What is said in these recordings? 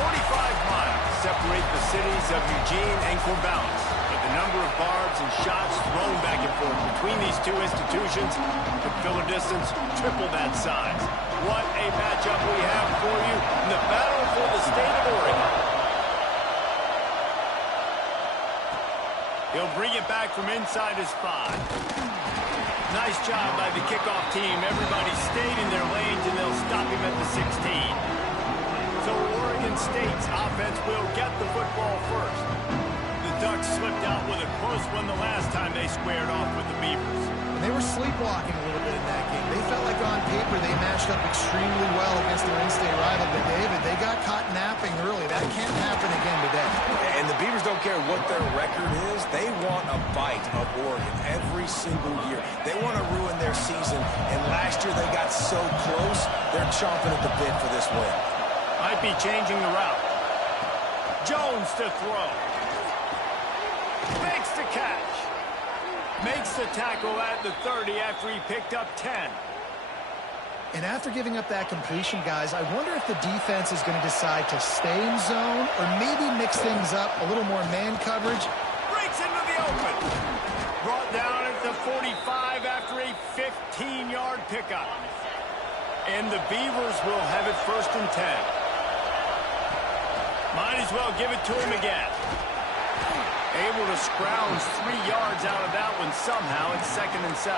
45 miles separate the cities of Eugene and Corvallis. But the number of barbs and shots thrown back and forth between these two institutions could fill a distance triple that size. What a matchup we have for you in the battle for the state of Oregon. He'll bring it back from inside his 5. Nice job by the kickoff team. Everybody stayed in their lanes, and they'll stop him at the 16. So Oregon State's offense will get the football first. The Ducks slipped out with a close one the last time they squared off with the Beavers. And they were sleepwalking a little bit in that game. They felt like on paper they matched up extremely well against their in-state rival. But David, they got caught napping early. That can't happen again today. And the Beavers don't care what their record is. They want a bite of Oregon every single year. They want to ruin their season. And last year they got so close, they're chomping at the bit for this win. Might be changing the route. Jones to throw. Fakes the catch. Makes the tackle at the 30 after he picked up 10. And after giving up that completion, guys, I wonder if the defense is going to decide to stay in zone or maybe mix things up, a little more man coverage. Breaks into the open. Brought down at the 45 after a 15-yard pickup. And the Beavers will have it 1st and 10. Might as well give it to him again. Able to scrounge 3 yards out of that one somehow. It's 2nd and 7.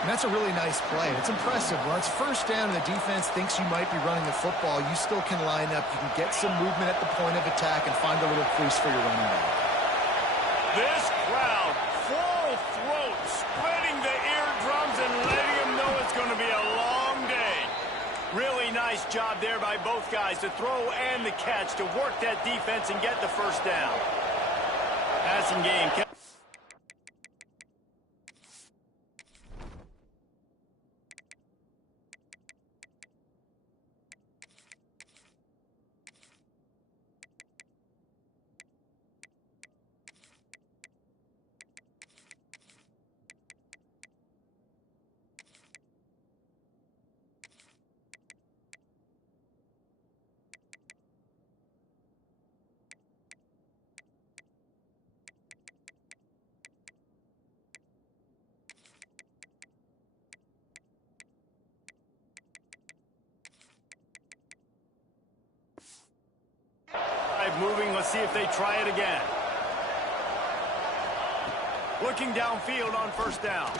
And that's a really nice play. It's impressive. When it's 1st down and the defense thinks you might be running the football, you still can line up. You can get some movement at the point of attack and find a little crease for your running back. This crowd, full throat, splitting the eardrums and letting them know it's going to be a long day. Really nice job there by both guys to throw and the catch to work that defense and get the 1st down. Passing game. Moving, let's see if they try it again. Looking downfield on 1st down.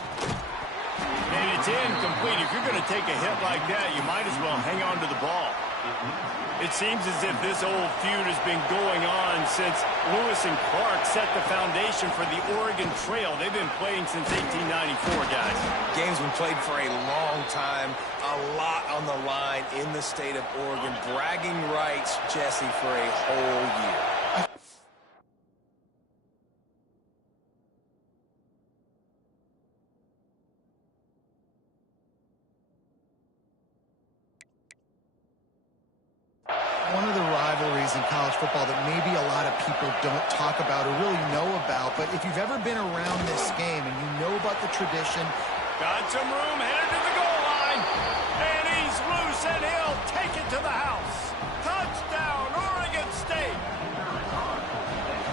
And it's incomplete. If you're going to take a hit like that, you might as well hang on to the ball. It seems as if this old feud has been going on since Lewis and Clark set the foundation for the Oregon Trail. They've been playing since 1894, guys. Game's been played for a long time, a lot on the line in the state of Oregon. Bragging rights, Jesse, for a whole year. One of the rivalries in college football that maybe a lot of people don't talk about or really know about, but if you've ever been around this game and you know about the tradition. Got some room, headed to the goal line. And he's loose, and he'll take it to the house. Touchdown, Oregon State.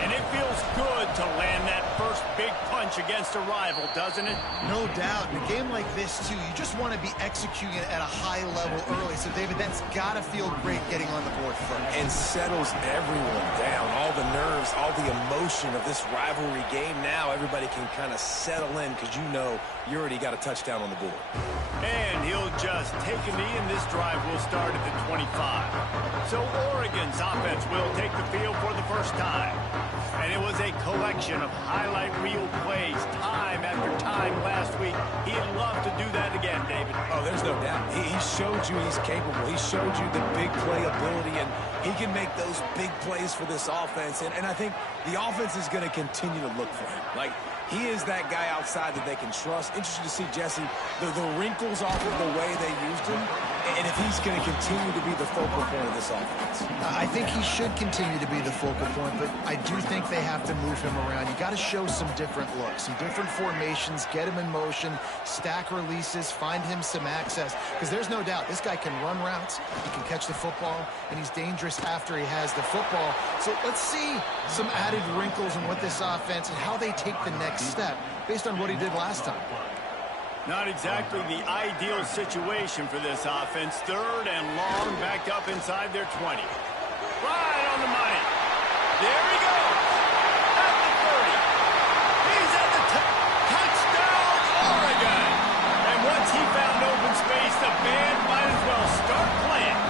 And it feels good to land that first big punch against a rival, doesn't it? No doubt. In a game like this, too, you just want to be executing it at a high level early. So, David, that's got to feel great getting on the board first. And settles everyone down. All the nerves, all the emotion of this rivalry game. Now everybody can kind of settle in because you know you already got a touchdown on the board. And he'll just take a knee, and this drive will start at the 25. So Oregon's offense will take the field for the 1st time. And it was a collection of highlight reel plays time after time last week. He'd love to do that again, David. Oh, there's no doubt. He showed you he's capable. He showed you the big play ability, and he can make those big plays for this offense. And I think the offense is going to continue to look for him. Like, he is that guy outside that they can trust. Interesting to see, Jesse, the wrinkles off of the way they used him. And if he's going to continue to be the focal point of this offense. I think he should continue to be the focal point, but I do think they have to move him around. You got to show some different looks, some different formations, get him in motion, stack releases, find him some access, because there's no doubt this guy can run routes, he can catch the football, and he's dangerous after he has the football. So let's see some added wrinkles in what this offense and how they take the next step based on what he did last time. Not exactly the ideal situation for this offense. 3rd and long, backed up inside their 20. Right on the money. There he goes. At the 30. He's at the touchdown, Oregon. And once he found open space, the band might as well start playing.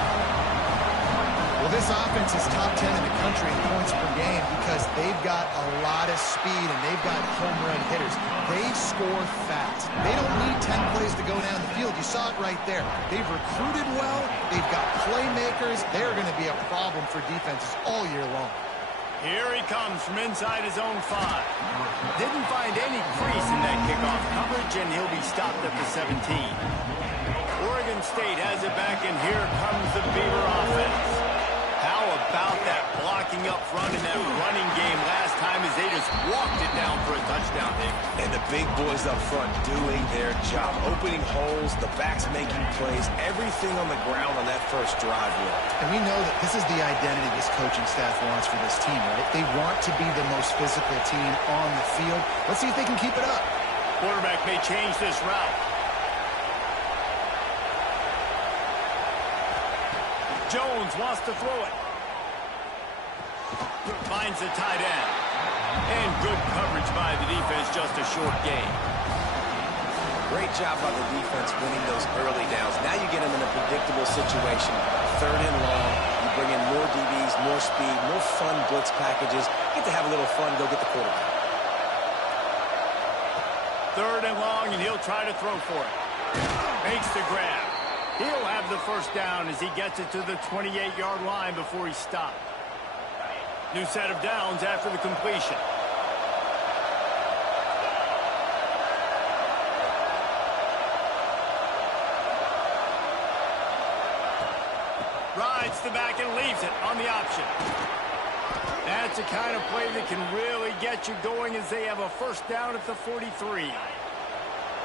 Well, this offense is top 10 in the country in points per game because they've got a lot of speed and they've got home run hitters. They score fast. They don't need 10 plays to go down the field. You saw it right there. They've recruited well. They've got playmakers. They're going to be a problem for defenses all year long. Here he comes from inside his own 5. Didn't find any crease in that kickoff coverage, and he'll be stopped at the 17. Oregon State has it back, and here comes the Beaver offense. How about that blocking up front in that running game last time as they just walked it down for a touchdown there. And the big boys up front doing their job, opening holes, the backs making plays, everything on the ground on that first drive worked. And we know that this is the identity this coaching staff wants for this team, right? They want to be the most physical team on the field. Let's see if they can keep it up. Quarterback may change this route. Jones wants to throw it. Finds the tight end. And good coverage by the defense, just a short gain. Great job by the defense winning those early downs. Now you get them in a predictable situation. 3rd and long. You bring in more DBs, more speed, more fun blitz packages. Get to have a little fun, go get the quarterback. 3rd and long, and he'll try to throw for it. Makes the grab. He'll have the first down as he gets it to the 28-yard line before he's stopped. New set of downs after the completion. Rides the back and leaves it on the option. That's the kind of play that can really get you going as they have a first down at the 43.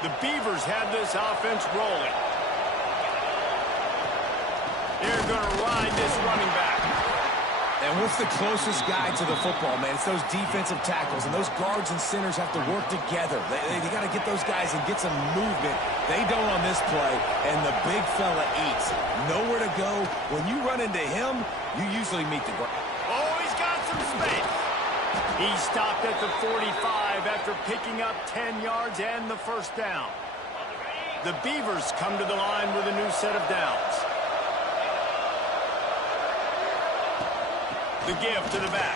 The Beavers have this offense rolling. They're going to ride this running back. And what's the closest guy to the football, man? It's those defensive tackles, and those guards and centers have to work together. They got to get those guys and get some movement. They don't on this play, and the big fella eats. Nowhere to go. When you run into him, you usually meet the ground. Oh, he's got some space. He stopped at the 45 after picking up 10 yards and the first down. The Beavers come to the line with a new set of downs. The give to the back.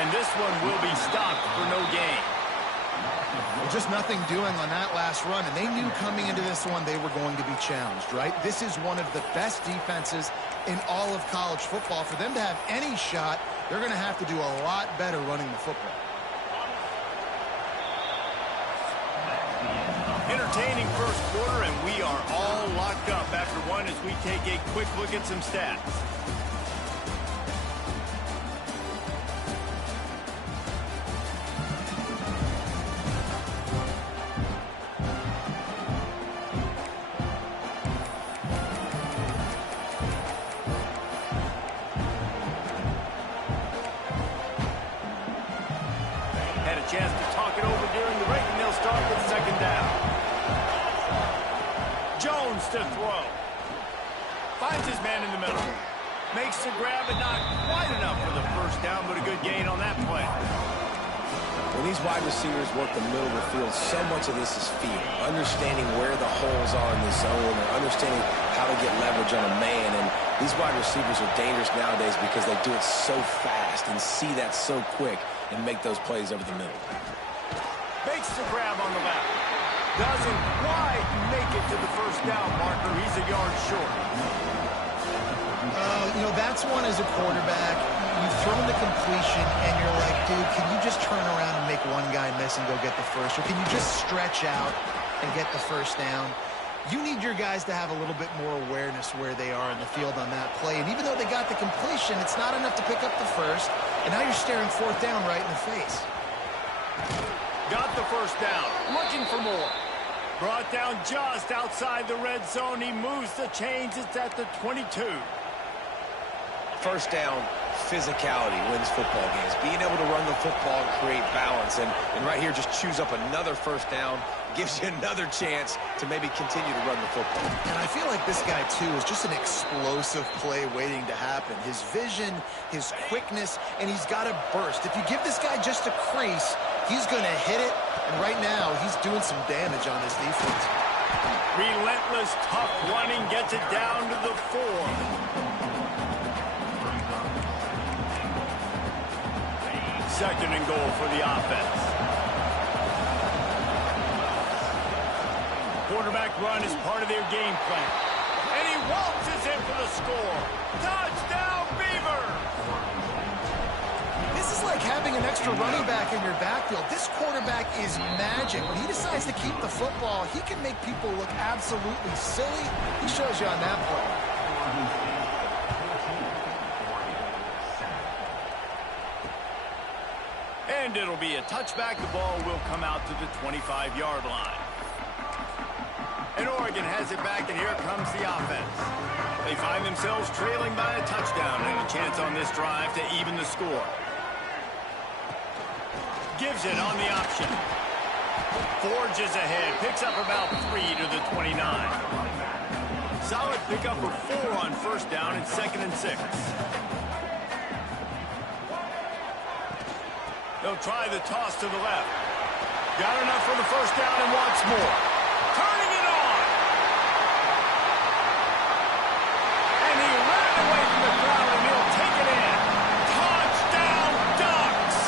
And this one will be stopped for no gain. Well, just nothing doing on that last run, and they knew coming into this one they were going to be challenged, right? This is one of the best defenses in all of college football. For them to have any shot, they're going to have to do a lot better running the football. Entertaining first quarter, and we are all locked up after one as we take a quick look at some stats. Chance to talk it over during the break, and they'll start with second down. Jones to throw. Finds his man in the middle. Makes the grab, and not quite enough for the first down, but a good gain on that play. When these wide receivers work the middle of the field, so much of this is feel. Understanding where the holes are in the zone, or understanding how to get leverage on a man. And these wide receivers are dangerous nowadays because they do it so fast and see that so quick and make those plays over the middle. Makes the grab on the left. Doesn't quite make it to the first down marker. He's a yard short. You know, that's one as a quarterback. You've thrown the completion, and you're like, dude, can you just turn around and make one guy miss and go get the first? Or can you just stretch out and get the first down? You need your guys to have a little bit more awareness where they are in the field on that play. And even though they got the completion, it's not enough to pick up the first. And now you're staring fourth down right in the face. Got the first down. Looking for more. Brought down just outside the red zone. He moves the chains. It's at the 22. First down, physicality wins football games. Being able to run the football and create balance. And right here, just choose up another first down. Gives you another chance to maybe continue to run the football. And I feel like this guy, too, is just an explosive play waiting to happen. His vision, his quickness, and he's got a burst. If you give this guy just a crease, he's going to hit it. And right now, he's doing some damage on his defense. Relentless, tough running gets it down to the 4. Second and goal for the offense. Quarterback run is part of their game plan. And he waltzes in for the score. Touchdown, Beaver! This is like having an extra running back in your backfield. This quarterback is magic. When he decides to keep the football, he can make people look absolutely silly. He shows you on that play. And it'll be a touchback. The ball will come out to the 25-yard line. And Oregon has it back, and here comes the offense. They find themselves trailing by a touchdown and a chance on this drive to even the score. Gives it on the option. Forges ahead. Picks up about 3 to the 29. Solid pickup of 4 on first down and 2nd and 6. They'll try the toss to the left. Got enough for the first down and wants more. Turning it on. And he ran away from the crowd, and he'll take it in. Touchdown, Ducks!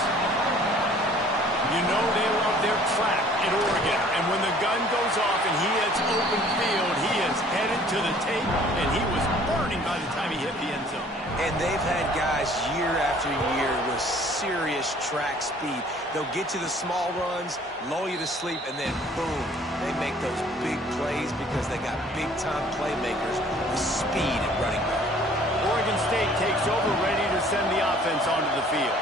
You know they love their trap at Oregon. And when the gun goes off and he hits open field, he is headed to the tape, and he was burning by the time he hit the end zone. And they've had guys year after year with serious track speed. They'll get you the small runs, lull you to sleep, and then boom, they make those big plays because they got big-time playmakers with speed at running back. Oregon State takes over, ready to send the offense onto the field.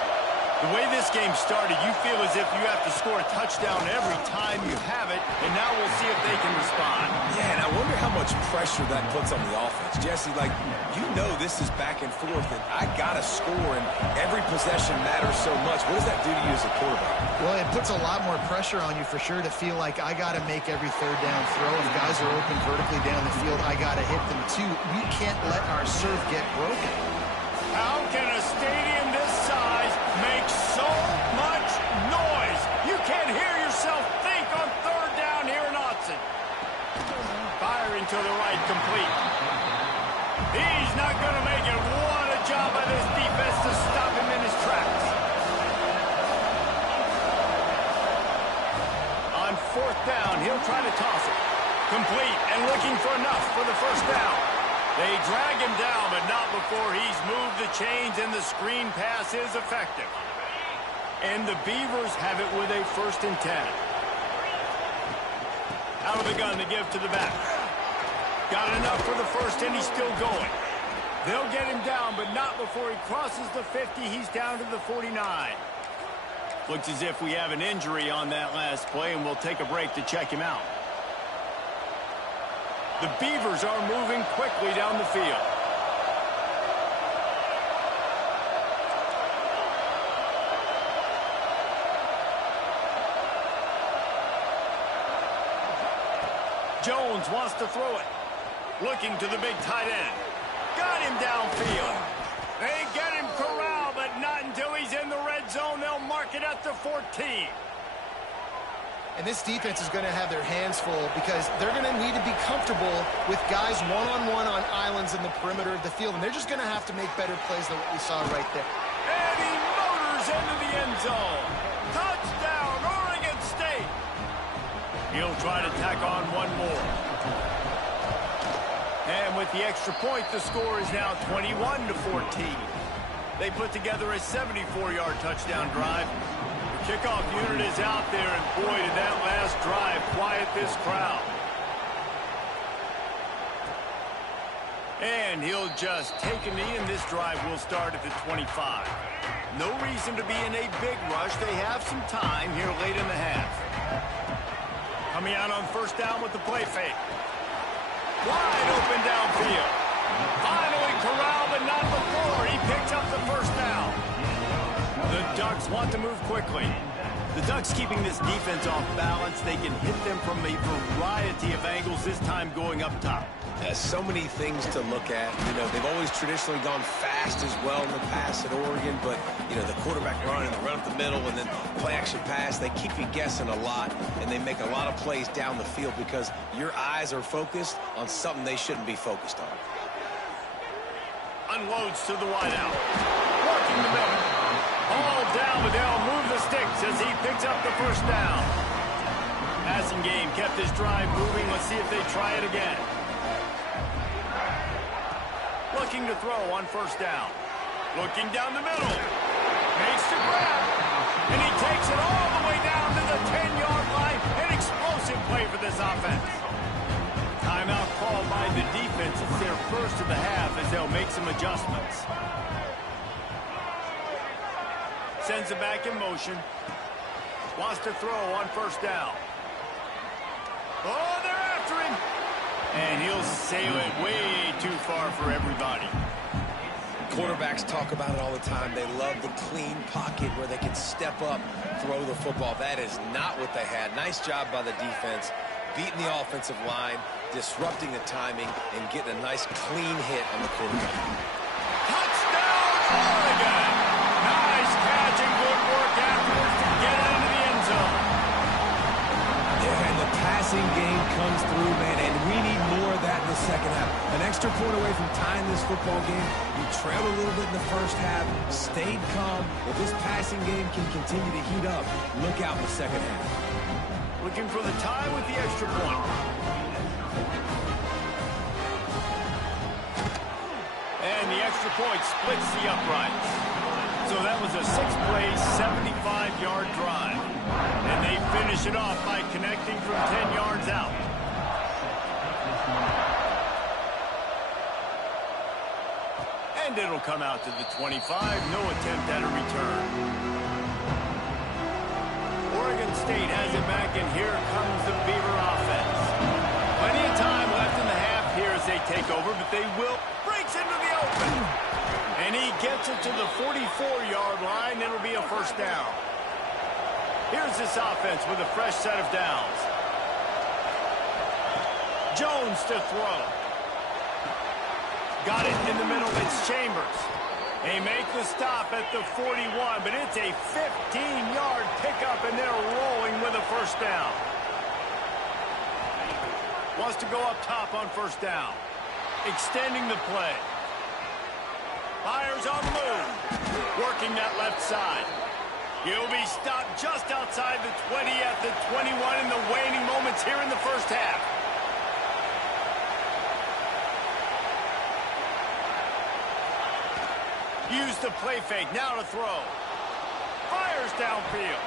The way this game started, you feel as if you have to score a touchdown every time you have it, and now we'll see if they can respond. Yeah, and I wonder how much pressure that puts on the offense. Jesse, like, you know this is back and forth, and I got to score, and every possession matters so much. What does that do to you as a quarterback? Well, it puts a lot more pressure on you for sure to feel like I got to make every third down throw. If guys are open vertically down the field, I got to hit them too. We can't let our serve get broken. How can a stadium this size make so much noise? You can't hear yourself think on third down here in Autzen. Firing to the right, complete. He's not going to make it. What a job by this defense to stop him in his tracks. On fourth down, he'll try to toss it. Complete and looking for enough for the first down. They drag him down, but not before he's moved the chains, and the screen pass is effective. And the Beavers have it with a 1st and 10. Out of the gun to give to the back. Got enough for the first, and he's still going. They'll get him down, but not before he crosses the 50. He's down to the 49. Looks as if we have an injury on that last play, and we'll take a break to check him out. The Beavers are moving quickly down the field. Jones wants to throw it. Looking to the big tight end. Got him downfield. They get him corralled, but not until he's in the red zone. They'll mark it at the 14. And this defense is going to have their hands full because they're going to need to be comfortable with guys one-on-one on islands in the perimeter of the field. And they're just going to have to make better plays than what we saw right there. And he motors into the end zone. Touchdown, Oregon State. He'll try to tack on one more. And with the extra point, the score is now 21-14. They put together a 74-yard touchdown drive. Kickoff unit is out there, and boy, did that last drive quiet this crowd. And he'll just take a knee, and this drive will start at the 25. No reason to be in a big rush. They have some time here late in the half. Coming out on first down with the play fake. Wide open downfield. Finally corralled, but not before. He picks up the first down. The Ducks want to move quickly. The Ducks keeping this defense off balance. They can hit them from a variety of angles, this time going up top. So many things to look at. You know, they've always traditionally gone fast as well in the past at Oregon, but, you know, the quarterback run and the run up the middle and then play-action pass, they keep you guessing a lot, and they make a lot of plays down the field because your eyes are focused on something they shouldn't be focused on. Unloads to the wide out. Working the middle. All down, but they'll move the sticks as he picks up the first down. Passing game kept his drive moving. Let's see if they try it again. Looking to throw on first down. Looking down the middle. Makes the grab. And he takes it all the way down to the 10-yard line. An explosive play for this offense. Timeout called by the defense. It's their first of the half as they'll make some adjustments. Sends it back in motion. Wants to throw on first down. Oh, they're after him. And he'll sail it way too far for everybody. Quarterbacks talk about it all the time. They love the clean pocket where they can step up, throw the football. That is not what they had. Nice job by the defense, beating the offensive line, disrupting the timing, and getting a nice clean hit on the quarterback. Touchdown, Oregon! Nice catch and good work afterwards to get it into the end zone. Yeah, and the passing game comes through, man, and we need more of that in the second half. An extra point away from tying this football game. You trailed a little bit in the first half, stayed calm. If this passing game can continue to heat up, look out in the second half. Looking for the tie with the extra point. And the extra point splits the uprights. So that was a 6-play, 75-yard drive. And they finish it off by connecting from 10 yards out. And it'll come out to the 25. No attempt at a return. Oregon State has it back, and here comes the Beaver offense. Plenty of time left in the half here as they take over, but they will. Breaks into the open. And he gets it to the 44-yard line. It'll be a first down. Here's this offense with a fresh set of downs. Jones to throw. Got it in the middle. It's Chambers. They make the stop at the 41, but it's a 15-yard pickup, and they're rolling with a first down. Wants to go up top on first down. Extending the play. Fires on the move. Working that left side. He'll be stopped just outside the 20 at the 21 in the waning moments here in the first half. Use the play fake, now to throw. Fires downfield.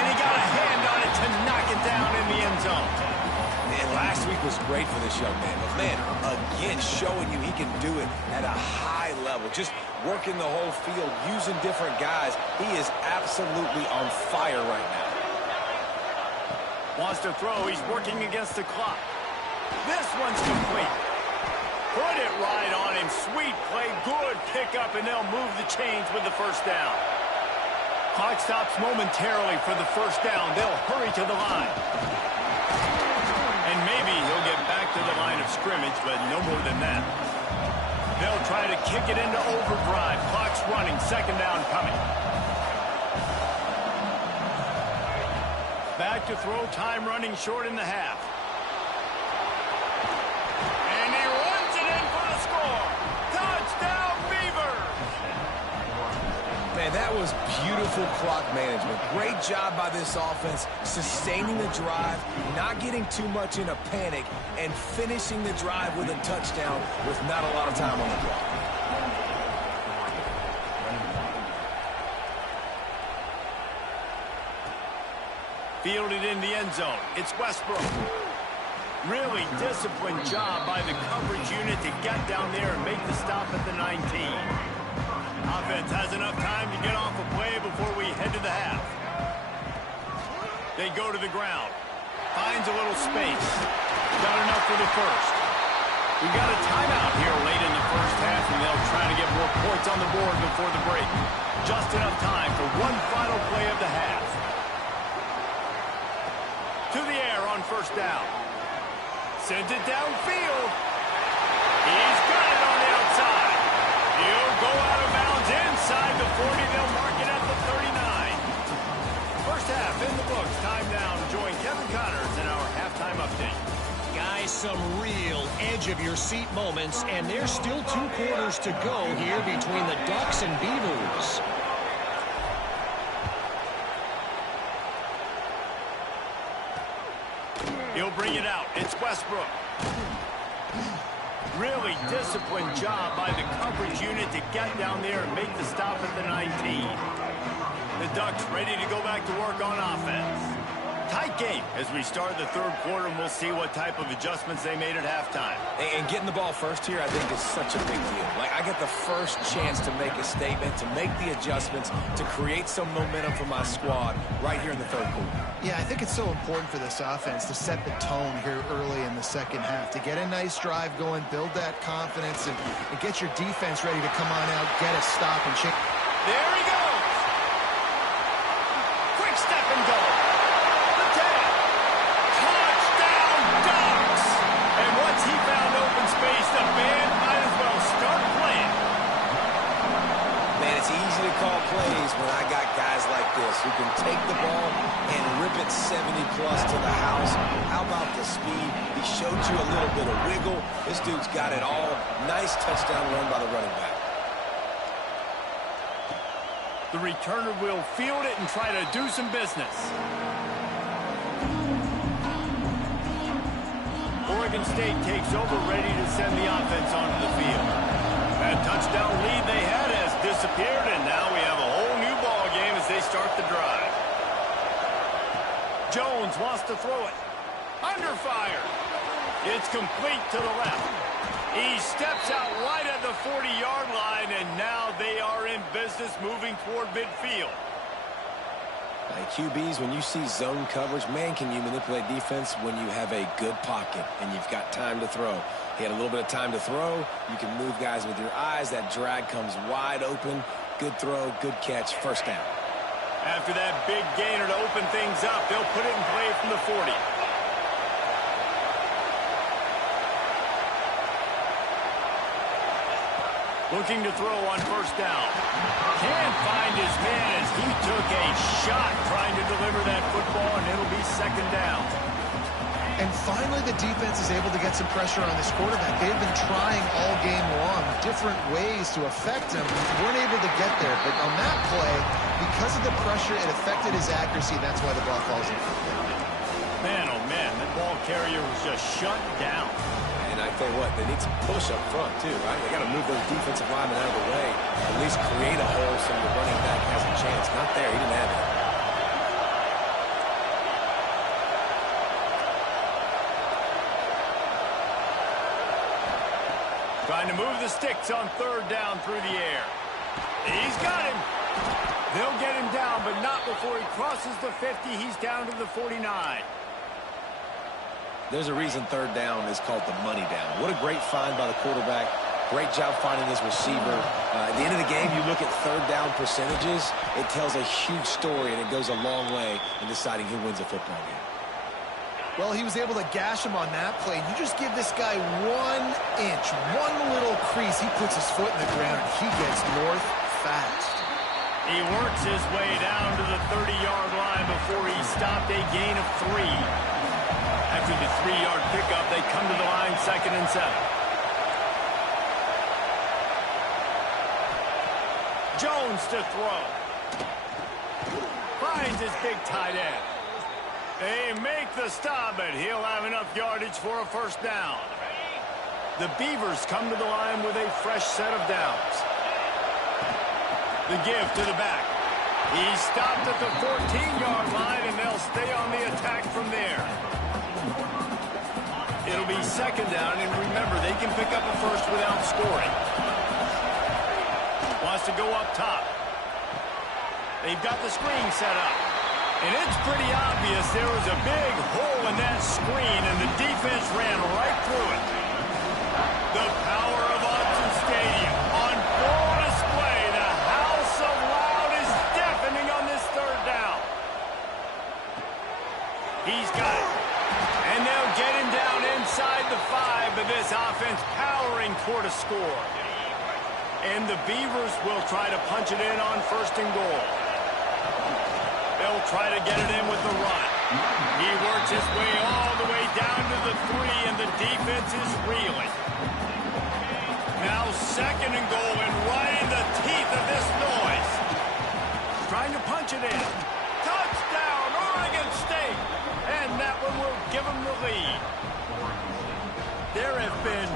And he got a hand on it to knock it down in the end zone. Man, last week was great for this young man. But, man, again, showing you he can do it at a high level. Just working the whole field, using different guys. He is absolutely on fire right now. Wants to throw. He's working against the clock. This one's complete. Put it right on him. Sweet play. Good pickup, and they'll move the chains with the first down. Clock stops momentarily for the first down. They'll hurry to the line. And maybe he'll get back to the line of scrimmage, but no more than that. They'll try to kick it into overdrive. Clock's running. Second down coming. Back to throw. Time running short in the half. And he runs it in for the score. Touchdown, Beavers! Man, that was beautiful clock management. Great job by this offense, sustaining the drive, not getting too much in a panic, and finishing the drive with a touchdown with not a lot of time on the clock. Fielded in the end zone. It's Westbrook. Really disciplined job by the coverage unit to get down there and make the stop at the 19. Offense has enough time to get off a play before we head to the half. They go to the ground. Finds a little space. Got enough for the first. We got a timeout here late in the first half, and they'll try to get more points on the board before the break. Just enough time for one final play of the half. To the air on first down. Sends it downfield. He's got it on the outside. He'll go out of bounds inside the 40. They'll mark it at the 39. First half in the books. Time now to join Kevin Connors in our halftime update. Guys, some real edge-of-your-seat moments, and there's still 2 quarters to go here between the Ducks and Beavers. He'll bring it out. It's Westbrook. Really disciplined job by the coverage unit to get down there and make the stop at the 19. The Ducks ready to go back to work on offense. Tight game as we start the third quarter, and we'll see what type of adjustments they made at halftime. And getting the ball first here, I think, is such a big deal. Like, I get the first chance to make a statement, to make the adjustments, to create some momentum for my squad right here in the third quarter. Yeah, I think it's so important for this offense to set the tone here early in the second half, to get a nice drive going, build that confidence, and get your defense ready to come on out, get a stop, and change. There he goes! Quick step and go! He found open space. The band might as well start playing. Man, it's easy to call plays when I got guys like this who can take the ball and rip it 70-plus to the house. How about the speed? He showed you a little bit of wiggle. This dude's got it all. Nice touchdown run by the running back. The returner will field it and try to do some business. Oregon State takes over, ready to send the offense onto the field. That touchdown lead they had has disappeared, and now we have a whole new ball game as they start the drive. Jones wants to throw it. Under fire. It's complete to the left. He steps out right at the 40-yard line, and now they are in business moving toward midfield. Like QBs, when you see zone coverage, man, can you manipulate defense when you have a good pocket and you've got time to throw. He had a little bit of time to throw. You can move guys with your eyes. That drag comes wide open. Good throw, good catch, first down. After that big gainer to open things up, they'll put it in play from the 40. Looking to throw on first down. Can't find his man as he took a shot trying to deliver that football, and it'll be second down. And finally, the defense is able to get some pressure on this quarterback. They've been trying all game long, different ways to affect him. Weren't able to get there, but on that play, because of the pressure, it affected his accuracy. That's why the ball falls in. Man, oh man, that ball carrier was just shut down. And I tell you what, they need some push up front, too, right? They got to move those defensive linemen out of the way, at least create a hole so the running back has a chance. Not there. He didn't have it. Trying to move the sticks on third down through the air. He's got him. They'll get him down, but not before he crosses the 50. He's down to the 49. There's a reason third down is called the money down. What a great find by the quarterback. Great job finding his receiver. At the end of the game, you look at third down percentages. It tells a huge story, and it goes a long way in deciding who wins a football game. Well, he was able to gash him on that play. You just give this guy 1 inch, one little crease. He puts his foot in the ground, and he gets north fast. He works his way down to the 30-yard line before he stopped a gain of 3. After the 3-yard pickup, they come to the line 2nd and 7. Jones to throw. Finds his big tight end. They make the stop, but he'll have enough yardage for a first down. The Beavers come to the line with a fresh set of downs. The give to the back. He stopped at the 14-yard line, and they'll stay on the attack from there. It'll be second down, and remember, they can pick up a first without scoring. Wants to go up top. They've got the screen set up. And it's pretty obvious there was a big hole in that screen, and the defense ran right through it. The power of Autzen Stadium on full display. The house of loud is deafening on this third down. He's got it. And they'll get him down inside the 5, but this offense powering toward a score. And the Beavers will try to punch it in on first and goal. They'll try to get it in with the run. He works his way all the way down to the 3, and the defense is reeling. Now second and goal, and right in the teeth of this noise. Trying to punch it in. Touchdown, Oregon State! And that one will give them the lead. There have been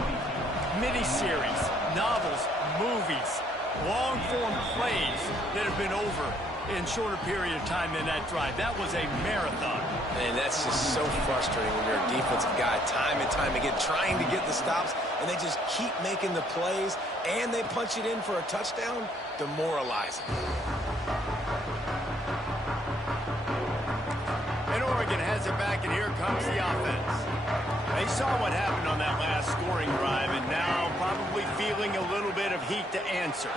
miniseries, novels, movies, long-form plays that have been over in shorter period of time than that drive. That was a marathon. And that's just so frustrating when you're a defensive guy time and time again trying to get the stops, and they just keep making the plays, and they punch it in for a touchdown. Demoralizing. And Oregon has it back, and here comes the offense. They saw what happened on that last scoring drive, and now probably feeling a little bit of heat to answer.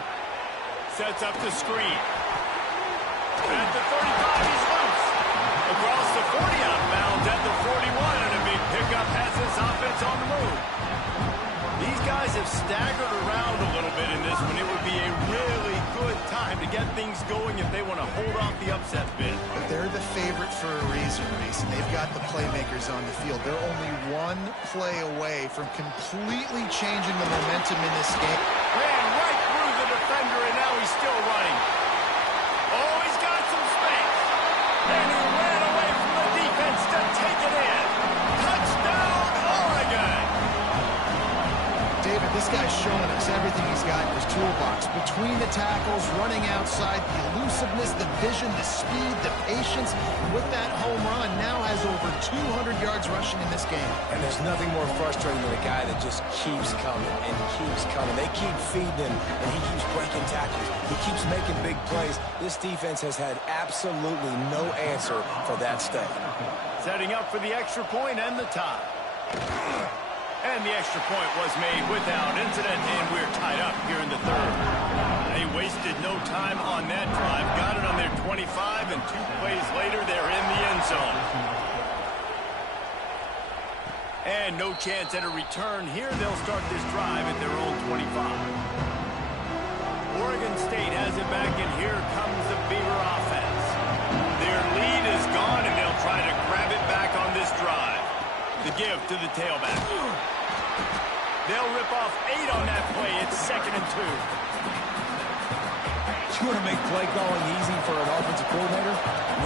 Sets up the screen. At the 35, he's loose. Across the 40, out of bounds at the 41, and a big pickup has this offense on the move. These guys have staggered around a little bit in this one. It would be a really good time to get things going if they want to hold off the upset bid. But they're the favorite for a reason, Reese, and they've got the playmakers on the field. They're only one play away from completely changing the momentum in this game. Ran right through the defender, and now he's still running. Oh, he's got some space. And he ran away from the defense to take it in. Touchdown, Oregon! David, this guy's showing us everything he's got in his toolbox. Between the tackles, running outside, the elusiveness, the vision, the speed, the patience. And with that home run, now has over 200 yards rushing in this game. And there's nothing more frustrating than a guy that just keeps coming and keeps coming. They keep feeding him, and he keeps breaking tackles. He keeps making big plays. This defense has had absolutely no answer for that stay. Setting up for the extra point and the tie. And the extra point was made without incident, and we're tied up here in the third. They wasted no time on that drive. Got it on their 25, and 2 plays later, they're in the end zone. And no chance at a return here. They'll start this drive at their own 25. Oregon State has it back, and here comes the Beaver offense. Their lead is gone, and they'll try to grab it back on this drive. The give to the tailback. They'll rip off 8 on that play. It's 2nd and 2. You want to make play calling easy for an offensive coordinator?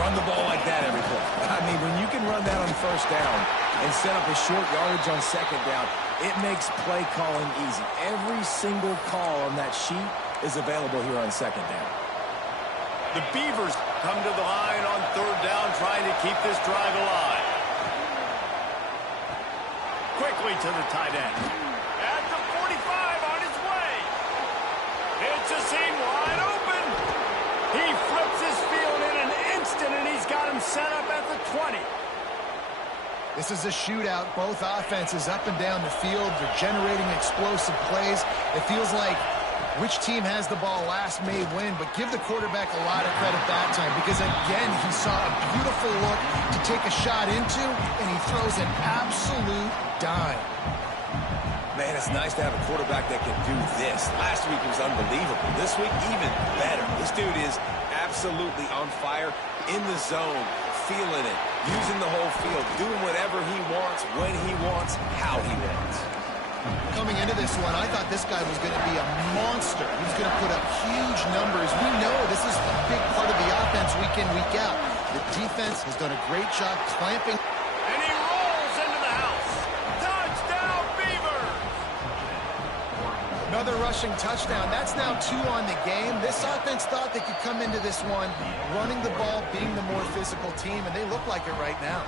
Run the ball like that every play. I mean, when you can run that on first down and set up a short yardage on second down, it makes play calling easy. Every single call on that sheet is available here on second down. The Beavers come to the line on third down, trying to keep this drive alive. Quickly to the tight end. At the 45 on his way. It's a seam wide open. He flips his field in an instant, and he's got him set up at the 20. This is a shootout. Both offenses up and down the field. They're generating explosive plays. It feels like which team has the ball last may win, but give the quarterback a lot of credit that time because, again, he saw a beautiful look to take a shot into, and he throws an absolute dime. Man, it's nice to have a quarterback that can do this. Last week was unbelievable. This week, even better. This dude is absolutely on fire, in the zone, feeling it, using the whole field, doing whatever he wants, when he wants, how he wants. Coming into this one, I thought this guy was going to be a monster. He was going to put up huge numbers. We know this is a big part of the offense week in, week out. The defense has done a great job clamping. And he rolls into the house. Touchdown, Beavers! Another rushing touchdown. That's now 2 on the game. This offense thought they could come into this one running the ball, being the more physical team, and they look like it right now.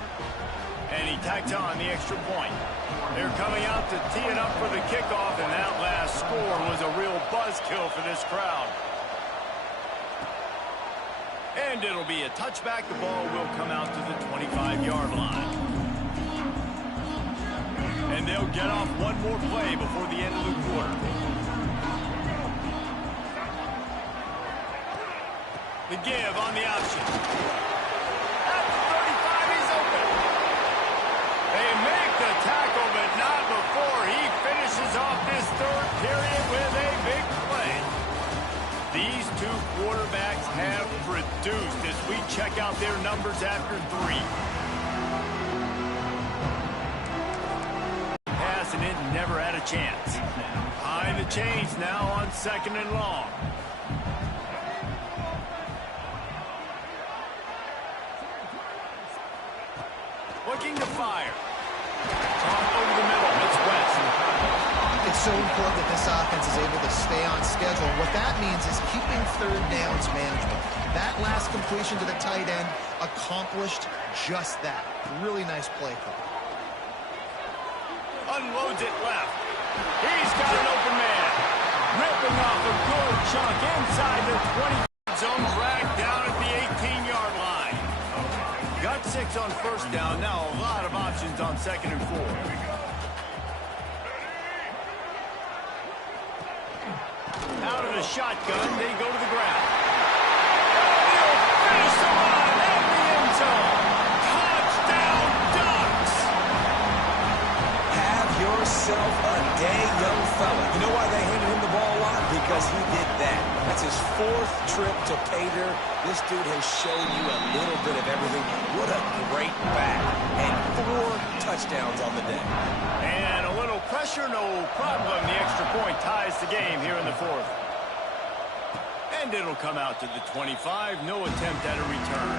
And he tacked on the extra point. They're coming out to tee it up for the kickoff, and that last score was a real buzzkill for this crowd. And it'll be a touchback. The ball will come out to the 25-yard line. And they'll get off one more play before the end of the quarter. The give on the option. At the 35, he's open. They make the tackle, but not before he finishes off this third period with a big play. These two quarterbacks have produced as we check out their numbers after 3. Pass, and it never had a chance. Behind the chains now on 2nd and long. Looking to fire. Over the middle. It's West. It's so important that this offense is able to stay on schedule. What that means is keeping third downs management. That last completion to the tight end accomplished just that. Really nice play call. Unloads it left. He's got an open man. Ripping off a good chunk inside the 20 zone, dragged down at the 18-yard line. Got 6 on first down. Now a lot of options on 2nd and 4. Out of the shotgun, they go to the ground. He'll finish the line at the end zone. Touchdown, Ducks! Have yourself a day, young fella. You know why they handed him the ball a lot? Because he did that. That's his 4th trip to pay dirt. This dude has shown you a little bit of everything. What a great back. And 4 touchdowns on the day. And a little pressure, no problem. The extra point ties the game here in the 4th. And it'll come out to the 25. No attempt at a return.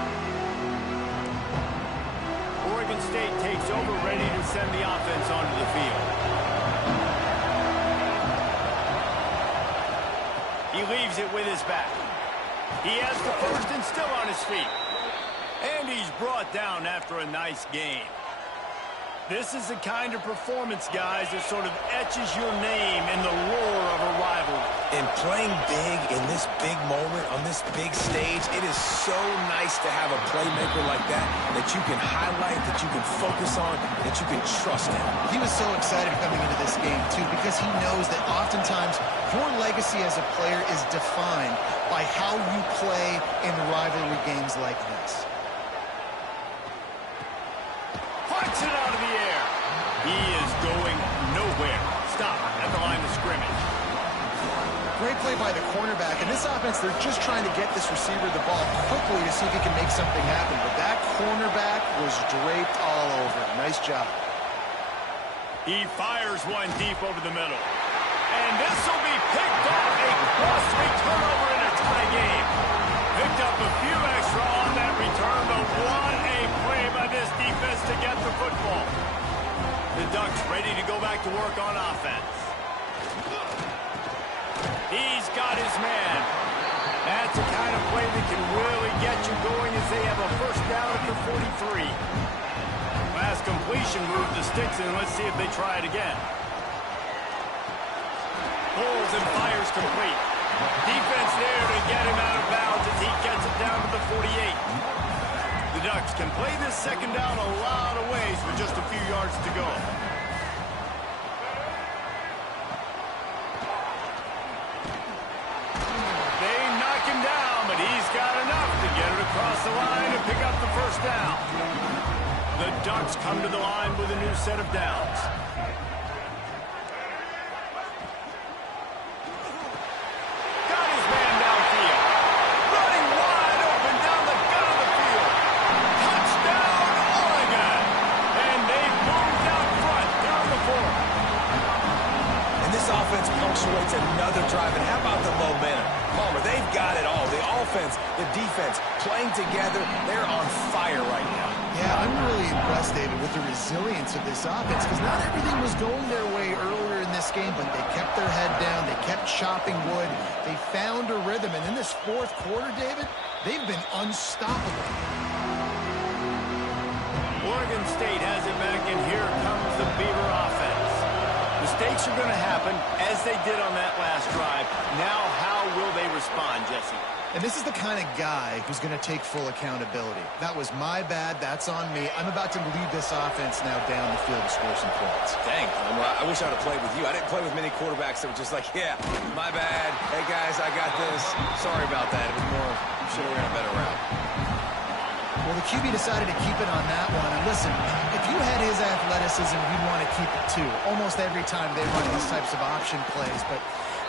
Oregon State takes over, ready to send the offense onto the field. He leaves it with his back. He has the first and still on his feet. And he's brought down after a nice game. This is the kind of performance, guys, that sort of etches your name in the lore of a rivalry. And playing big in this big moment, on this big stage, it is so nice to have a playmaker like that you can highlight, that you can focus on, that you can trust in. He was so excited coming into this game, too, because he knows that oftentimes your legacy as a player is defined by how you play in rivalry games like this. Punts it out of the air. He is going nowhere. Stop at the line of scrimmage. Great play by the cornerback. In this offense, they're just trying to get this receiver the ball quickly to see if he can make something happen. But that cornerback was draped all over him. Nice job. He fires one deep over the middle. And this will be picked off. A cross-street turnover in a tie game. Picked up a few extra on that return, but what a play by this defense to get the football. The Ducks ready to go back to work on offense. He's got his man. That's the kind of play that can really get you going as they have a first down at the 43. Last completion moved the sticks, and let's see if they try it again. Pulls and fires complete. Defense there to get him out of bounds as he gets it down to the 48. The Ducks can play this second down a lot of ways with just a few yards to go. They knock him down, but he's got enough to get it across the line and pick up the first down. The Ducks come to the line with a new set of downs. Punctuates another drive, and how about the momentum? Palmer, they've got it all. The offense, the defense, playing together. They're on fire right now. Yeah, I'm really impressed, David, with the resilience of this offense, because not everything was going their way earlier in this game, but they kept their head down. They kept chopping wood. They found a rhythm, and in this 4th quarter, David, they've been unstoppable. Oregon State has it back, and here comes the Beaver offense. Mistakes are going to happen, as they did on that last drive. Now, how will they respond, Jesse? And this is the kind of guy who's going to take full accountability. That was my bad. That's on me. I'm about to lead this offense now down the field to score some points. Dang, I wish I'd have played with you. I didn't play with many quarterbacks that were just like, yeah, my bad. Hey, guys, I got this. Sorry about that. It was more, should have ran a better route. Well, the QB decided to keep it on that one. And listen, if you had his athleticism, you'd want to keep it too. Almost every time they run these types of option plays. But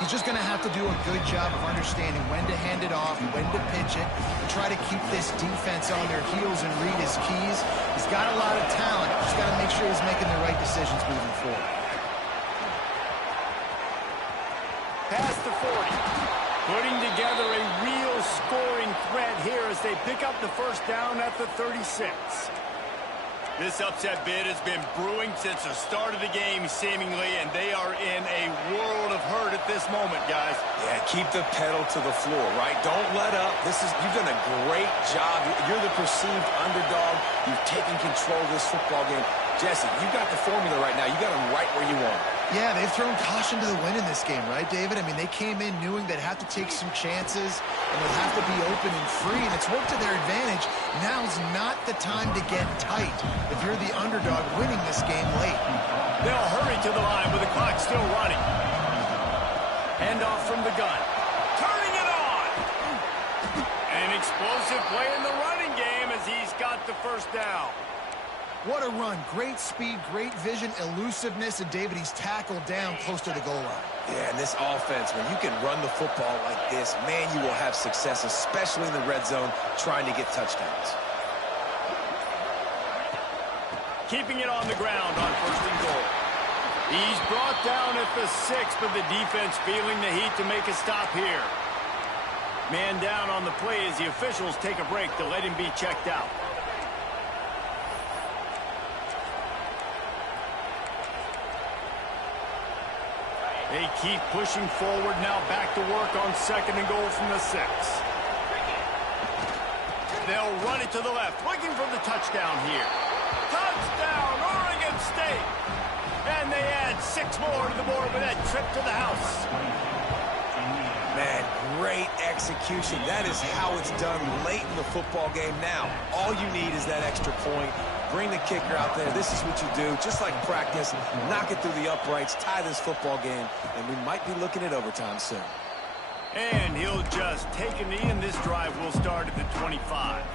he's just going to have to do a good job of understanding when to hand it off, when to pitch it, and try to keep this defense on their heels and read his keys. He's got a lot of talent. Just got to make sure he's making the right decisions moving forward. Past the 40. Putting together a real scoring threat here as they pick up the first down at the 36. This upset bid has been brewing since the start of the game, seemingly, and they are in a world of hurt at this moment, guys. Yeah, keep the pedal to the floor, right? Don't let up. You've done a great job. You're the perceived underdog. You've taken control of this football game. Jesse, you got the formula right now. You got them right where you want them. Yeah, they've thrown caution to the wind in this game, right, David? I mean, they came in knowing they'd have to take some chances and they'd have to be open and free, and it's worked to their advantage. Now's not the time to get tight if you're the underdog winning this game late. They'll hurry to the line with the clock still running. Handoff from the gun. Turning it on! An explosive play in the running game as he's got the first down. What a run. Great speed, great vision, elusiveness, and David, he's tackled down close to the goal line. Yeah, and this offense, when you can run the football like this, man, you will have success, especially in the red zone, trying to get touchdowns. Keeping it on the ground on first and goal. He's brought down at the 6, but the defense feeling the heat to make a stop here. Man down on the play as the officials take a break to let him be checked out. They keep pushing forward, now back to work on second and goal from the 6. They'll run it to the left, looking for the touchdown here. Touchdown, Oregon State! And they add 6 more to the board with that trip to the house. Man, great execution. That is how it's done late in the football game. Now, all you need is that extra point. Bring the kicker out there. This is what you do. Just like practice, knock it through the uprights, tie this football game, and we might be looking at overtime soon. And he'll just take a knee, and this drive will start at the 25.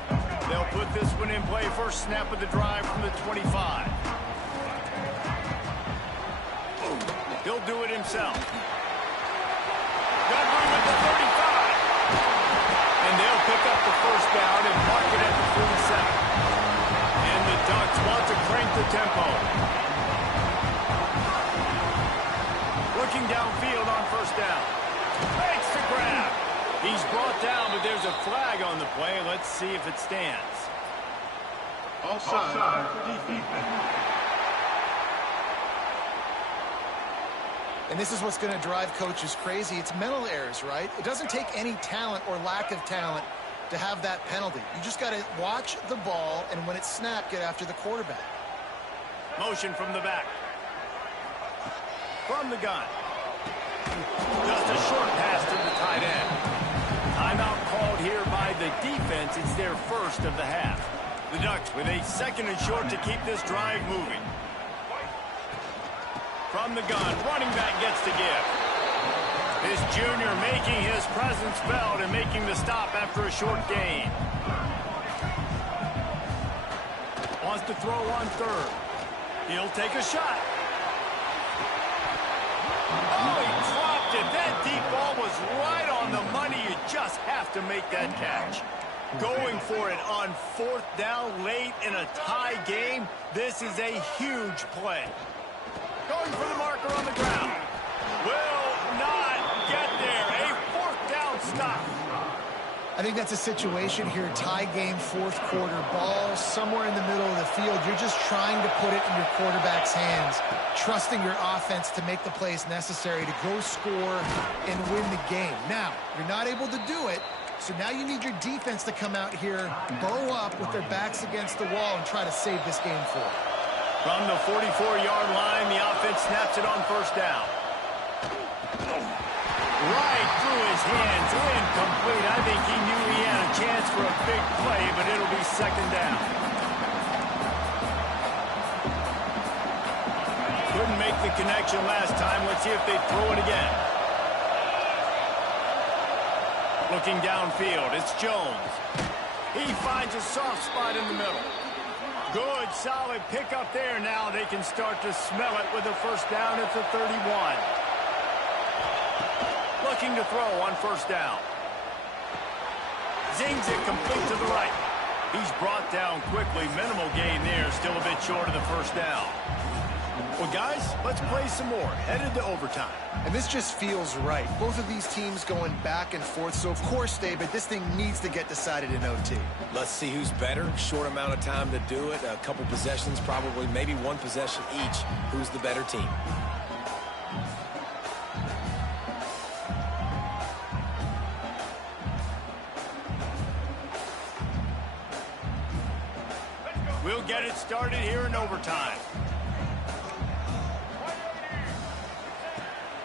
They'll put this one in play. First snap of the drive from the 25. He'll do it himself. Got room at the 35. And they'll pick up the first down and mark it at the 47. And the Ducks want to crank the tempo. Looking downfield on first down. Makes the grab. He's brought down, but there's a flag on the play. Let's see if it stands. Offside, defense. And this is what's going to drive coaches crazy. It's mental errors, right? It doesn't take any talent or lack of talent to have that penalty. You just got to watch the ball, and when it's snapped, get after the quarterback. Motion from the back. From the gun. Just a short pass to the tight end. Timeout called here by the defense. It's their first of the half. The Ducks with a second and short to keep this drive moving. From the gun, running back gets to give. This junior making his presence felt and making the stop after a short gain. Wants to throw on third. He'll take a shot. Oh, he dropped it. That deep ball was right on the money. You just have to make that catch. Going for it on fourth down late in a tie game. This is a huge play. Going for the marker on the ground. Will not get there. A fourth down stop. I think that's a situation here. Tie game, fourth quarter. Ball somewhere in the middle of the field. You're just trying to put it in your quarterback's hands, trusting your offense to make the plays necessary to go score and win the game. Now, you're not able to do it. So now you need your defense to come out here, bow up with their backs against the wall, and try to save this game for them. From the 44-yard line, the offense snaps it on first down. Right through his hands, incomplete. I think he knew he had a chance for a big play, but it'll be second down. Couldn't make the connection last time. Let's see if they throw it again. Looking downfield, it's Jones. He finds a soft spot in the middle. Good, solid pickup there. Now they can start to smell it with a first down at the 31. Looking to throw on first down. Zings it complete to the right. He's brought down quickly. Minimal gain there. Still a bit short of the first down. Well, guys, let's play some more. Headed to overtime. And this just feels right. Both of these teams going back and forth. So, of course, David, this thing needs to get decided in OT. Let's see who's better. Short amount of time to do it. A couple possessions, probably maybe one possession each. Who's the better team? We'll get it started here in overtime.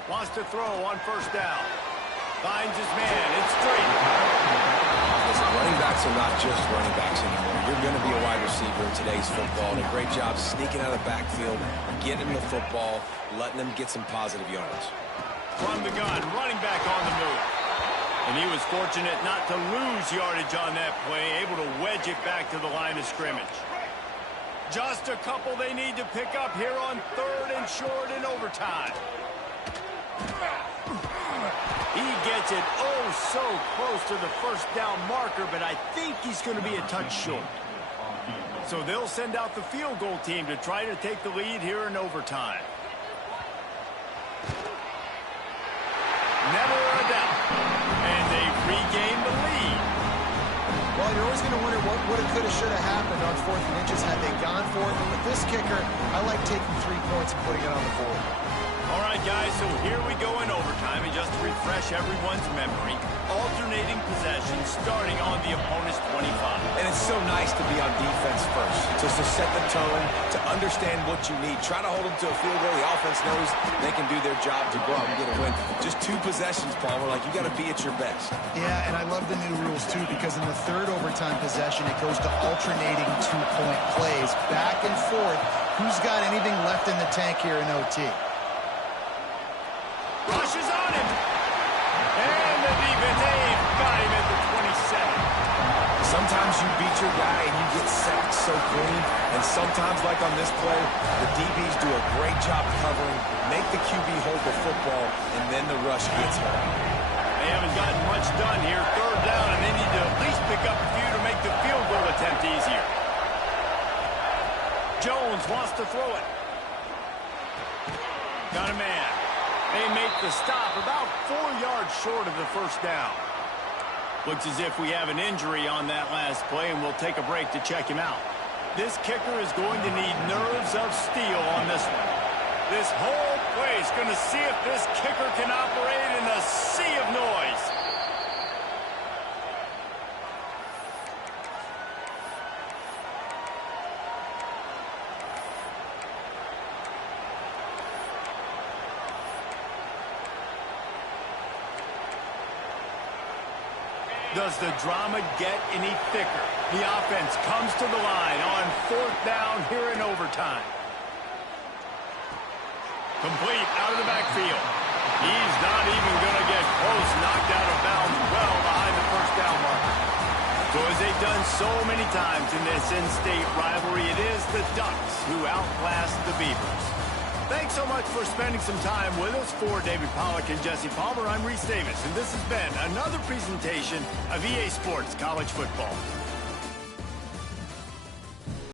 Wants to throw on first down. Finds his man. It's straight. Listen, running backs are not just running backs anymore. You're going to be a wide receiver in today's football. And a great job sneaking out of the backfield, getting him the football, letting him get some positive yards. From the gun, running back on the move. And he was fortunate not to lose yardage on that play, able to wedge it back to the line of scrimmage. Just a couple they need to pick up here on third and short in overtime. He gets it so close to the first down marker, but I think he's going to be a touch short. So they'll send out the field goal team to try to take the lead here in overtime. Never a doubt. And they regain the lead. Well, you're always going to wonder what woulda, coulda, shoulda happened on 4th and inches had they gone for it. But with this kicker, I like taking 3 points and putting it on the board. All right, guys, so here we go in overtime. And just to refresh everyone's memory, alternating possessions starting on the opponent's 25. And it's so nice to be on defense first, just to set the tone, to understand what you need. Try to hold them to a field goal. The offense knows they can do their job to go out and get a win. Just 2 possessions, Palmer, like you got to be at your best. Yeah, and I love the new rules, too, because in the 3rd overtime possession, it goes to alternating 2-point plays, back and forth. Who's got anything left in the tank here in OT? Rushes on him. And the defense, they've got him at the 27. Sometimes you beat your guy and you get sacked so clean. And sometimes, like on this play, the DBs do a great job covering, make the QB hold the football, and then the rush gets him. They haven't gotten much done here. 3rd down, and they need to at least pick up a few to make the field goal attempt easier. Jones wants to throw it. Got a man. They make the stop about 4 yards short of the first down. Looks as if we have an injury on that last play, and we'll take a break to check him out. This kicker is going to need nerves of steel on this one. This whole play is going to see if this kicker can operate in a sea of noise. Does the drama get any thicker? The offense comes to the line on 4th down here in overtime. Complete out of the backfield. He's not even going to get close. Knocked out of bounds well behind the first down marker. So as they've done so many times in this in-state rivalry, it is the Ducks who outlast the Beavers. Thanks so much for spending some time with us. For David Pollack and Jesse Palmer, I'm Reese Davis, and this has been another presentation of EA Sports College Football.